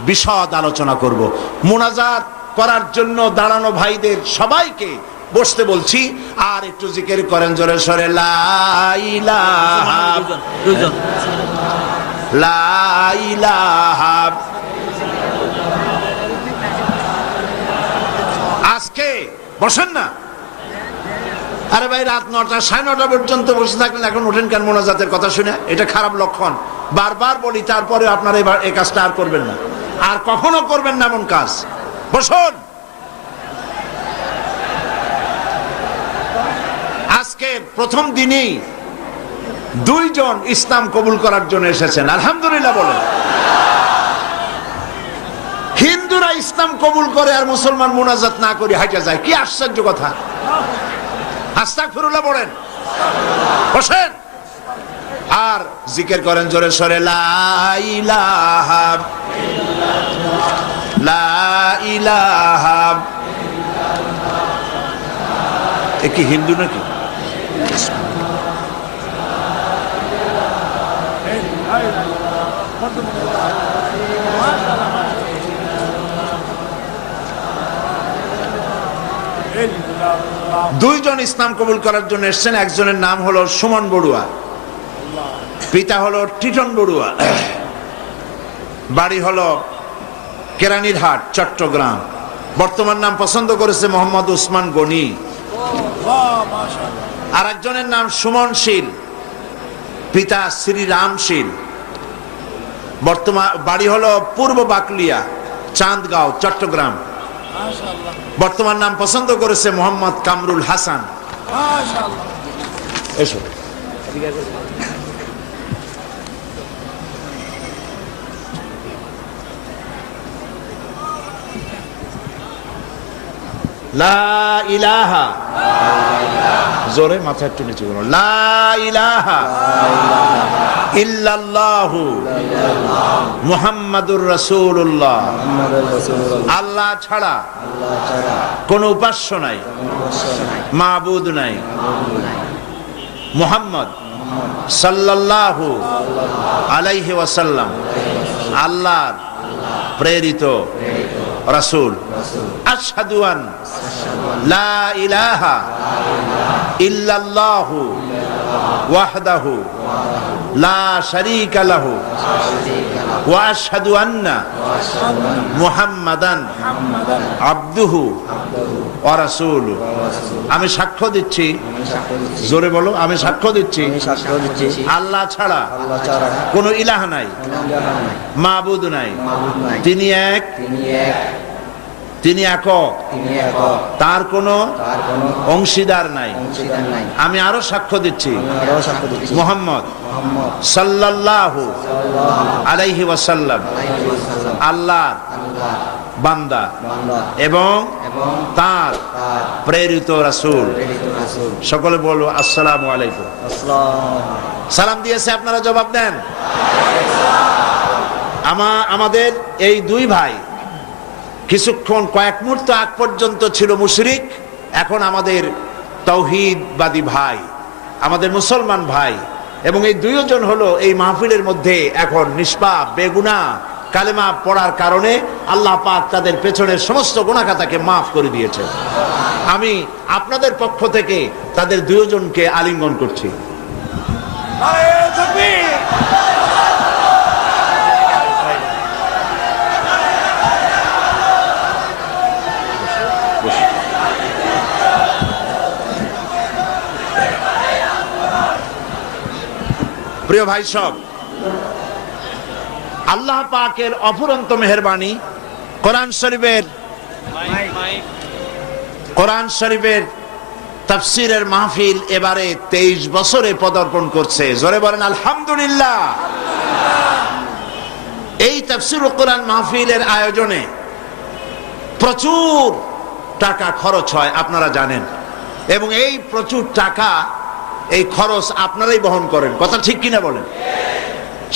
বিশদ আলোচনা করব। মোনাজাত করার জন্য দাঁড়ানো ভাইদের সবাইকে বসতে বলছি, আর একটু জিকির করেন জোরে সরে, লা ইলাহা লা ইলাহা। আজকে বসেন না, আরে ভাই রাত 9টা 9:30 পর্যন্ত বসে থাকলেন, এখন ওঠেন কেন মোনাজাতের কথা শুনে? এটা খারাপ লক্ষণ। বারবার বলি, তারপরে আপনারা এবার এই কাজটা আর করবেন না, আর কখনো করবেন না এমন কাজ। বসুন। আজকে প্রথম দিনেই 2 জন ইসলাম কবুল করার জন্য এসেছেন, আলহামদুলিল্লাহ বলেন। হিন্দুরা ইসলাম কবুল করে আর মুসলমান মোনাজাত না করে হাইটা যায়, কি আশ্চর্য কথা। আস্তাগফিরুল্লাহ বলেন। বসেন আর জিকির করেন জোরে সরে, লা ইলাহা লা ইলাহা। এ কি হিন্দু নাকি? দুইজন ইসলাম কবুল করার জন্য এসেছেন। একজনের নাম হলো সুমন বড়ুয়া, পিতা হলো টিটন বড়ুয়া, বাড়ি হলো কেরানীরহাট, চট্টগ্রাম। বর্তমান নাম পছন্দ করেছে মোহাম্মদ উসমান গনি। আর একজনের নাম সুমন শীল, পিতা শ্রীরাম শীল। বর্তমান বাড়ি হলো পূর্ব বাকলিয়া, চাঁদগাঁও, চট্টগ্রাম। বর্তমান নাম পছন্দ করেছে মোহাম্মদ কামরুল হাসান। এসো। লা ইলাহা, জোরে মাথা একটু নিচু করো, লা ইলাহা ইল্লাল্লাহু মুহাম্মাদুর রাসূলুল্লাহ। আল্লাহ ছাড়া কোন উপাস্য নাই, মাবুদ নাই। মুহাম্মদ সাল্লাল্লাহু আলাইহি ওয়াসাল্লাম আল্লাহর প্রেরিত রাসূল। আশহাদু আন লা ইলাহা ইল্লাল্লাহু ওয়াহদাহু লা শারীকা লাহু ওয়া আশহাদু আন্না মুহাম্মাদান আবদুহু ওয়া রাসূলুহু। আমি সাক্ষ্য দিচ্ছি, জোরে বলো, আমি সাক্ষ্য দিচ্ছি আল্লাহ ছাড়া কোনো ইলাহ নাই, মাবুদ নাই, তিনি এক, তিনি একক, তার কোনো অংশীদার নাই। আমি আরো সাক্ষ্য দিচ্ছি মুহাম্মদ সাল্লাল্লাহু আলাইহি ওয়াসাল্লাম আল্লাহর বান্দা এবং তার প্রেরিত রাসূল। সকলে বলো আসসালামু আলাইকুম। সালাম দিয়েছে, আপনারা জবাব দেন। আমাদের এই 2 ভাই কিছুক্ষণ কয়েক মুহূর্ত আগ পর্যন্ত ছিল মুশরিক, এখন আমাদের তাওহীদবাদী ভাই, আমাদের মুসলমান ভাই, এবং এই দুইজন হলো এই মাহফিলের মধ্যে এখন নিষ্পাপ বেগুনাহ, কালেমা পড়ার কারণে আল্লাহ পাক তাদের পেছনের সমস্ত গুনাহ খাতাকে মাফ করে দিয়েছেন। আমি আপনাদের পক্ষ থেকে তাদের দুইজনকে আলিঙ্গন করছি। প্রিয় ভাই সব, আল্লাহ পাকের অফুরন্ত মেহেরবানি, কোরআন শরীফের তাফসীরের মাহফিল এবারে 23 বছরে পদার্পণ করছে। জোরে বলেন আলহামদুলিল্লাহ। এই তাফসীরুল কোরআন মাহফিলের আয়োজনে প্রচুর টাকা খরচ হয়, আপনারা জানেন, এবং এই প্রচুর টাকা, এই খরচ আপনারাই বহন করেন। কথা ঠিক কিনা বলেন?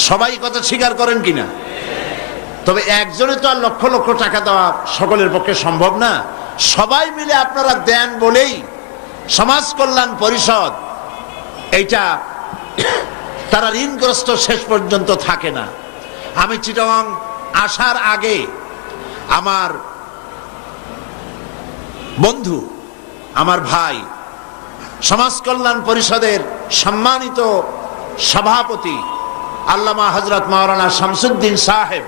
সবাই কথা স্বীকার করেন কিনা? তবে একজনে তো আর লক্ষ লক্ষ টাকা দেওয়া সকলের পক্ষে সম্ভব না। সবাই মিলে আপনারা দেন বলেই সমাজ কল্যাণ পরিষদ এইটা, তারা ঋণগ্রস্ত শেষ পর্যন্ত থাকে না। আমি চিটাগাং আসার আগে আমার বন্ধু, আমার ভাই, সমাজ কল্যাণ পরিষদের সম্মানিত সভাপতি আল্লামা হযরত মাওলানা শামসুদ্দিন সাহেব,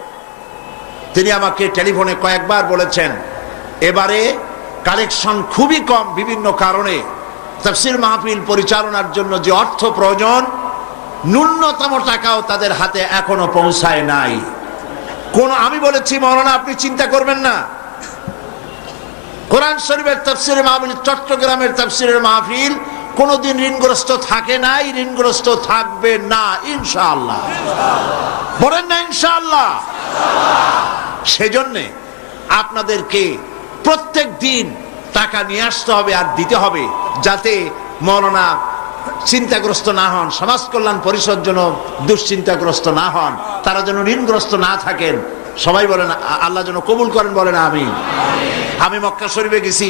তিনি আমাকে টেলিফোনে কয়েকবার বলেছেন এবারে কালেকশন খুবই কম, বিভিন্ন কারণে তাফসীর মাহফিল পরিচালনার জন্য যে অর্থ প্রয়োজন, ন্যূনতম টাকাও তাদের হাতে এখনো পৌঁছায় নাই। আমি বলেছি মাওলানা আপনি চিন্তা করবেন না, কোরআন শরীফের তাফসীরের মাহফিল, চট্টগ্রামের তাফসীরের মাহফিল কোনদিন ঋণগ্রস্ত থাকে নাই, ঋণগ্রস্ত থাকবে না ইনশাআল্লাহ। বলেন না ইনশাআল্লাহ? সেজন্যে আপনাদেরকে প্রত্যেক দিন টাকা নিয়ে আসতে হবে আর দিতে হবে, যাতে মাওলানা চিন্তাগ্রস্ত না হন, সমাজ কল্যাণ পরিষদ যেন দুশ্চিন্তাগ্রস্ত না হন, তারা যেন ঋণগ্রস্ত না থাকেন। সবাই বলেন আল্লাহ যেন কবুল করেন, বলেন আমিন। আমি মক্কা শরীফে গেছি,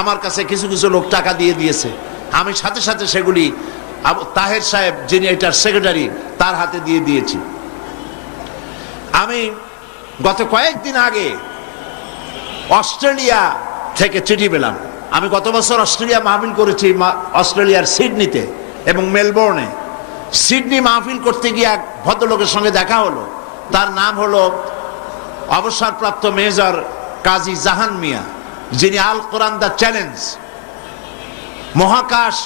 আমার কাছে কিছু কিছু লোক টাকা দিয়ে দিয়েছে, আমি সাথে সাথে সেগুলি তাহের সাহেব, যিনি এটার সেক্রেটারি, তার হাতে দিয়ে দিয়েছি। আমি গত কয়েকদিন আগে অস্ট্রেলিয়া থেকে চিঠি পেলাম। আমি গত বছর অস্ট্রেলিয়া মাহফিল করেছি, অস্ট্রেলিয়ার সিডনিতে এবং মেলবোর্নে। সিডনি মাহফিল করতে গিয়ে এক ভদ্রলোকের সঙ্গে দেখা হলো। তার নাম হলো অবসরপ্রাপ্ত মেজর কাজী জাহান মিয়া, যিনি আল কোরআন দ্য চ্যালেঞ্জ, মহাকাশ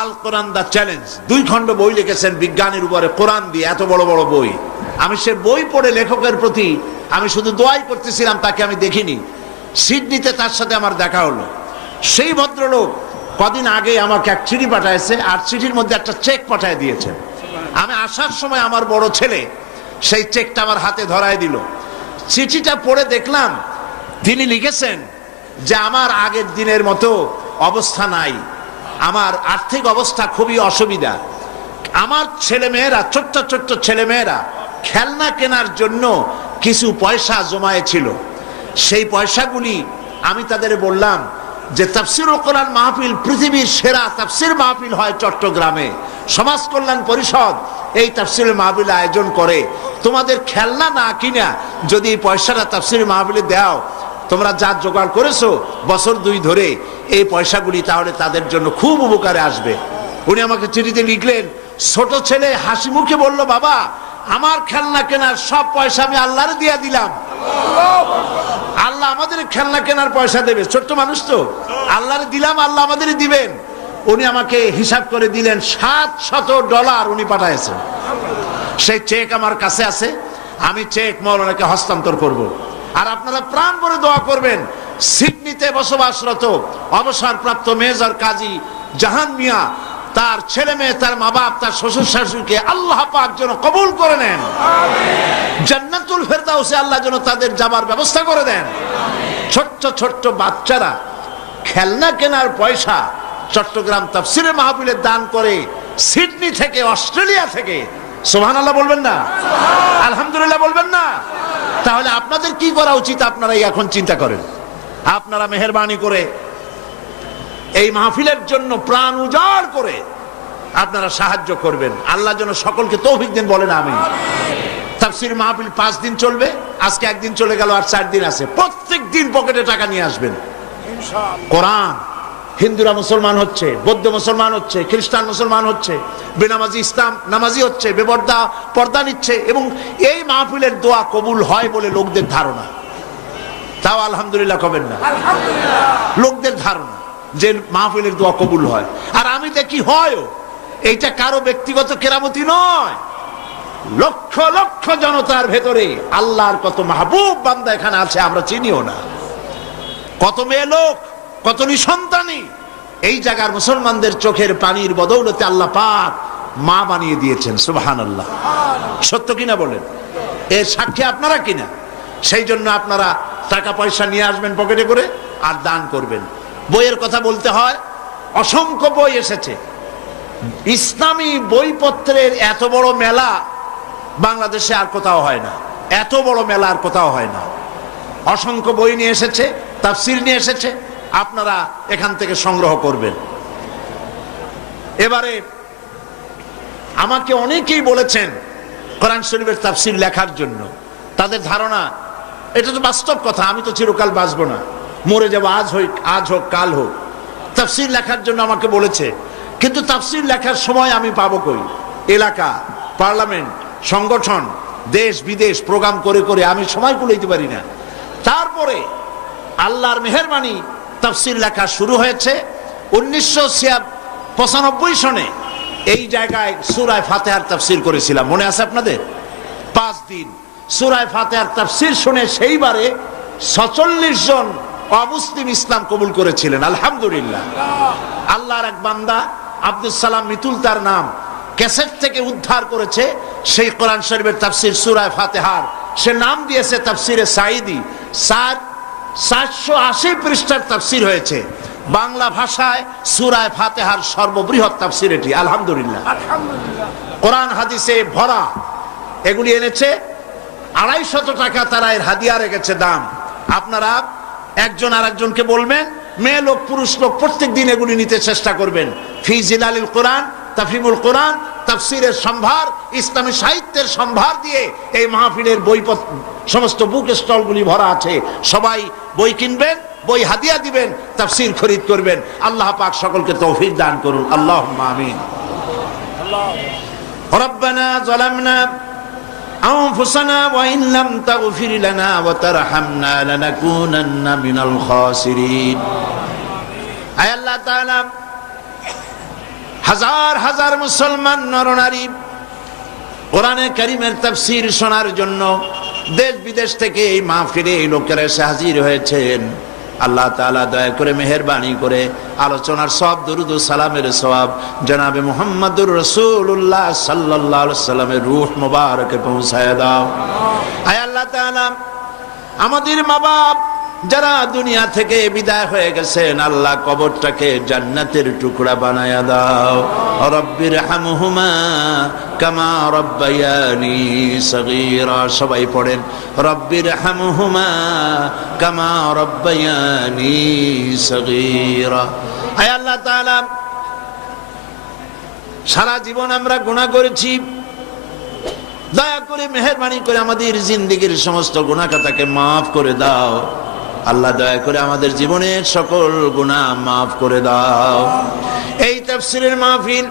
আল কোরআন দ্য চ্যালেঞ্জ 2 খণ্ড বই লিখেছেন বিজ্ঞানের উপরে, কোরআন দিয়ে, এত বড় বড় বই। আমি সে বই পড়ে লেখকের প্রতি আমি শুধু দোয়াই করতেছিলাম, তাকে আমি দেখিনি। সিডনিতে তার সাথে আমার দেখা হলো। সেই ভদ্রলোক কদিন আগে আমাকে এক চিঠি পাঠাইছে, আর চিঠির মধ্যে একটা চেক পাঠিয়ে দিয়েছেন। আমি আসার সময় আমার বড় ছেলে সেই চেকটা আমার হাতে ধরায় দিল। চিঠিটা পড়ে দেখলাম তিনি লিখেছেন যে আমার আগের দিনের মতো অবস্থা নাই, আমার আর্থিক অবস্থা খুবই অসুবিধা। আমার ছেলেমেয়েরা, ছোট্ট ছোট্ট ছেলেমেয়েরা খেলনা কেনার জন্য কিছু পয়সা জমায়েছিল। সেই পয়সাগুলি আমি তাদের বললাম যে তাফসীরুল কোরআন মাহফিল পৃথিবীর সেরা তাফসীর মাহফিল হয় চট্টগ্রামে, সমাজ কল্যাণ পরিষদ এই তাফসীরের মাহফিল আয়োজন করে। তোমাদের খেলনা না কিনা যদি এই পয়সাটা তাফসীরের মাহফিলে দাও, তোমরা যা জোগাড় করেছো বছর 2 ধরে, এই পয়সাগুলি তাহলে তাদের জন্য খুব উপকারে আসবে। উনি আমাকে চিঠিতে লিখলেন, ছোট ছেলে হাসি মুখে বলল, বাবা আমার খেলনা কেনার সব পয়সা আমি আল্লাহরে দিয়ে দিলাম, আল্লাহ আমাদের খেলনা কেনার পয়সা দেবে। ছোট্ট মানুষ তো, আল্লাহরে দিলাম, আল্লাহ আমাদের দিবেন। উনি আমাকে হিসাব করে দিলেন $700 উনি পাঠাইছেন। সেই চেক আমার কাছে আছে, আমি চেক মাওলানাকে হস্তান্তর করব। আর আপনারা প্রাণ ভরে দোয়া করবেন, সিডনিতে বসবাসরত অবসরপ্রাপ্ত মেজর কাজী জাহান মিয়া, তার ছেলে মেয়ে, তার মা বাপ, তার শ্বশুর শাশুড়িকে আল্লাহ পাক যেন কবুল করে নেন, জান্নাতুল ফেরদাউসে আল্লাহ যেন তাদের যাবার ব্যবস্থা করে দেন। ছোট্ট ছোট্ট বাচ্চারা খেলনা কেনার পয়সা চট্টগ্রাম তাফসীরের মাহফিলে দান করে, সিডনি থেকে, অস্ট্রেলিয়া থেকে। সুবহানাল্লাহ বলবেন না? আলহামদুলিল্লাহ বলবেন না? তাহলে আপনাদের কি করা উচিত আপনারাই এখন চিন্তা করেন। আপনারা মেহেরবানি করে এই মাহফিলের জন্য প্রাণ উজাড় করে আপনারা সাহায্য করবেন। আল্লাহ যেন সকলকে তৌফিক দেন, বলেন আমিন। তাফসীর মাহফিল 5 দিন চলবে, আজকে একদিন চলে গেল, আর 4 দিন আছে। প্রত্যেক দিন পকেটে টাকা নিয়ে আসবেন। কোরআন, হিন্দুরা মুসলমান হচ্ছে, বৌদ্ধ মুসলমান হচ্ছে, খ্রিস্টান মুসলমান হচ্ছে, বেনামাজি ইসলাম নামাজি হচ্ছে, বেপর্দা পর্দা নিচ্ছে, এবং এই মাহফিলের দোয়া কবুল হয় বলে লোকদের ধারণা। তাও আলহামদুলিল্লাহ কবেন না? লোকদের ধারণা যে মাহফিলের দোয়া কবুল হয়, আর আমি দেখি হয়ও। এইটা কারো ব্যক্তিগত কেরামতি নয়, লক্ষ লক্ষ জনতার ভেতরে আল্লাহর কত মাহবুব বান্দা এখানে আছে, আমরা চিনিও না। কত মেয়ে লোক, কত নিঃসন্তানী এই জায়গার মুসলমানদের চোখের পানির বদৌলতে আল্লাহ পাক মা বানিয়ে দিয়েছেন। সুবহানাল্লাহ। সত্য কিনা বলেন? এর সাক্ষী আপনারা কিনা? সেই জন্য আপনারা টাকা পয়সা নিয়ে আসবেন পকেটে করে, আর দান করবেন। বইয়ের কথা বলতে হয়, অসংখ্য বই এসেছে। ইসলামী বইপত্রের এত বড় মেলা বাংলাদেশে আর কোথাও হয় না, এত বড় মেলা আর কোথাও হয় না। অসংখ্য বই নিয়ে এসেছে, তাফসীর নিয়ে এসেছে, আপনারা এখান থেকে সংগ্রহ করবেন। এবারে আমাকে অনেকেই বলেছেন কোরআন শরীফের তাফসীর লেখার জন্য। তাদের ধারণা, এটা তো বাস্তব কথা, আমি তো চিরকাল বাঁচবো না, মরে যাবো, আজ হোক কাল হোক। তাফসীর লেখার জন্য আমাকে বলেছে, কিন্তু তাফসীর লেখার সময় আমি পাবো কই? এলাকা, পার্লামেন্ট, সংগঠন, দেশ বিদেশ প্রোগ্রাম করে করে আমি সময় কুলাইতে পারি না। তারপরে আল্লাহর মেহেরবানি তাফসীর লেখা শুরু হয়েছে। 1995 সনে এই জায়গায় সূরা ফাতিহার তাফসীর করেছিলাম, মনে আছে আপনাদের? 5 দিন সূরা ফাতিহার তাফসীর শুনে সেইবারে 46 জন অমুসলিম ইসলাম কবুল করেছিলেন। আলহামদুলিল্লাহ। আল্লাহর এক বান্দা আব্দুল সালাম মিতুল তার নাম, ক্যাসেট থেকে উদ্ধার করেছে সেই কোরআন শরীফের তাফসীর সূরা ফাতিহার। সে নাম দিয়েছে তাফসীরে সাঈদী। 780 পৃষ্ঠার তাফসীর হয়েছে। বাংলা ভাষায় সূরা ফাতিহার সর্ববৃহৎ তাফসীর এটি। আলহামদুলিল্লাহ। কোরআন হাদিসে ভরা। এগুলি এনেছে 250 টাকা, তারা এর হাদিয়া রেখেছে দাম। আপনারা একজন আর একজনকে বলবেন, মেয়ে লোক পুরুষ লোক প্রত্যেক দিন এগুলি নিতে চেষ্টা করবেন। ফি জিলালিল কোরআন, তাফহিমুল কোরআন, তাফসীরের সম্ভার, ইসলামী সাহিত্যের সম্ভার দিয়ে এই মাহফিলের বইপত্র সমস্ত বুক স্টলগুলি ভরা আছে। সবাই বই কিনবেন, বই হাদিয়া দিবেন, তাফসীর খরিদ করবেন। আল্লাহ পাক সকলকে তৌফিক দান করুন। আল্লাহুম্মা আমিন। রব্বানা যালামনা আনফুসানা ওয়া ইন লাম তাগফির লানা ওয়া তারহামনা লানাকুনান্না মিনাল খাসিরিন। আয় আল্লাহ তাআলা, হাজার হাজার মুসলমান নরনারী কোরআনে কারীমের তাফসীর শোনার জন্য দেশ বিদেশ থেকে এই মাহফিলে এই লোকেরা এসে হাজির হয়েছেন। আল্লাহ তাআলা দয়া করে মেহেরবানি করে আলোচনার সব দুরুদ ও সালামের সওয়াব জনাবে মুহাম্মদুর রাসূলুল্লাহ সাল্লাল্লাহু আলাইহি সাল্লামের রূহ মুবারকে পৌঁছায় দাও। আয় আল্লাহ তাআলা, আমাদের মা বাপ যারা দুনিয়া থেকে বিদায় হয়ে গেছেন, আল্লাহ কবরটাকে জান্নাতের টুকরা বানায়া দাও। রব্বির হামহুমা কামা রব্বায়ানি সগীরা। সবাই পড়েন, রব্বির হামহুমা কামা রব্বায়ানি সগীরা। আয় আল্লাহ তাআলা, সারা জীবন আমরা গুনাহ করেছি, দয়া করে মেহেরবানি করে আমাদের জিন্দেগীর সমস্ত গুনাহ খাতাকে মাফ করে দাও। আল্লাহ দয়া করে আমাদের জীবনের সকল গুনাহ মাফ করে দাও। এই তাফসীরের মাহফিল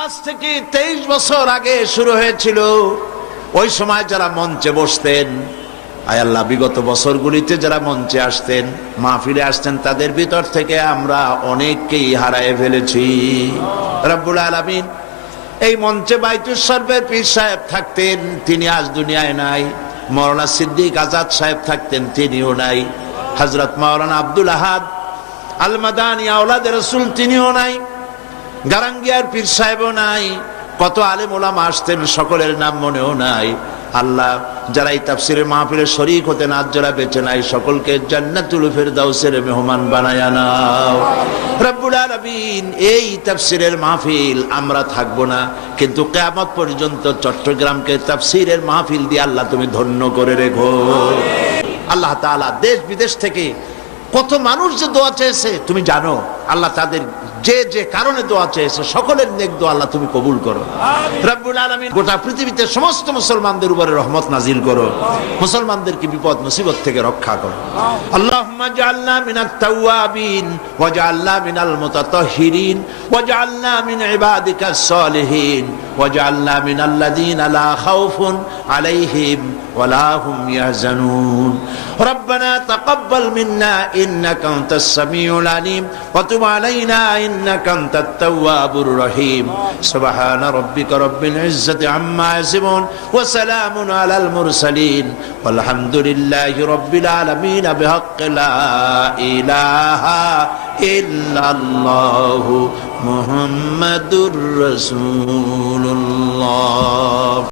আজ থেকে 23 বছর আগে শুরু হয়েছিল। ওই সময় যারা মঞ্চে বসতেন, আয় আল্লাহ, বিগত বছরগুলিতে যারা মঞ্চে আসতেন, মাহফিলে আসতেন, তাদের ভিতর থেকে আমরা অনেককেই হারায় ফেলেছি। রব্বুল আলামিন, এই মঞ্চে বাইতুস শরীফের পীর সাহেব থাকতেন, তিনি আজ দুনিয়ায় নাই। মাওলানা সিদ্দিক আজাদ সাহেব থাকতেন, তিনিও নাই। হযরত মাওলানা আব্দুল আহাদ আল মাদানী আওলাদে রাসূল, তিনিও নাই। গারাঙ্গিয়ার পীর সাহেবও নাই। কত আলেম ওলামা আসতেন, সকলের নাম মনেও নাই। আল্লাহ, যারা এই তাফসীরের মাহফিলে শরীক হতেন, আজ যারা বেঁচে নাই, সকলকে জান্নাতুল ফিরদাউসের মেহমান বানায়া নাও। রব্বুল আলামিন, এই তাফসীরের মাহফিল আমরা থাকবো না, কিন্তু কিয়ামত পর্যন্ত চট্টগ্রামকে তাফসীরের মাহফিল দিয়ে আল্লাহ তুমি ধন্য করে রেখো। আল্লাহ তাআলা দেশ বিদেশ থেকে কত মানুষ যে দোয়া চেয়েছে তুমি জানো। আল্লাহ তাদের যে যে কারণে দোয়া চেয়েছে সকলের নেক দোয়া আল্লাহ তুমি কবুল করো। রব্বুল আলামিন গোটা পৃথিবীতে সমস্ত মুসলমানদের উপরে রহমত নাজিল করো, মুসলমানদেরকে বিপদ মুসিবত থেকে রক্ষা করো। আল্লাহুম্মা জাআলনা মিনাত তাওয়াবিন ওয়াজআলনা মিনাল মুতাতাহহিরিন ওয়াজআলনা মিন ইবাদিকাস সালিহিন ওয়াজআলনা মিনাল্লাযিনা লা খাউফুন আলাইহিম ওয়ালা হুম ইয়াহজানুন। রব্বানা তাকাব্বাল মিন্না ইন্নাকা আনতাস সামিউল আলিম ওয়া তুব আলাইনা ইন্নাকা আনতাত তাওয়াবুর রহিম। সুবহানা রাব্বিকা রাব্বিল ইজ্জাতি আম্মা ইয়াসিফুন ওয়া সালামুন আলাল মুরসালিন ওয়ালহামদুলিল্লাহি রাব্বিল আলামিন বিহাক্কি লা ইলাহা ইল্লাল্লাহু মুহাম্মাদুর রাসূলুল্লাহ।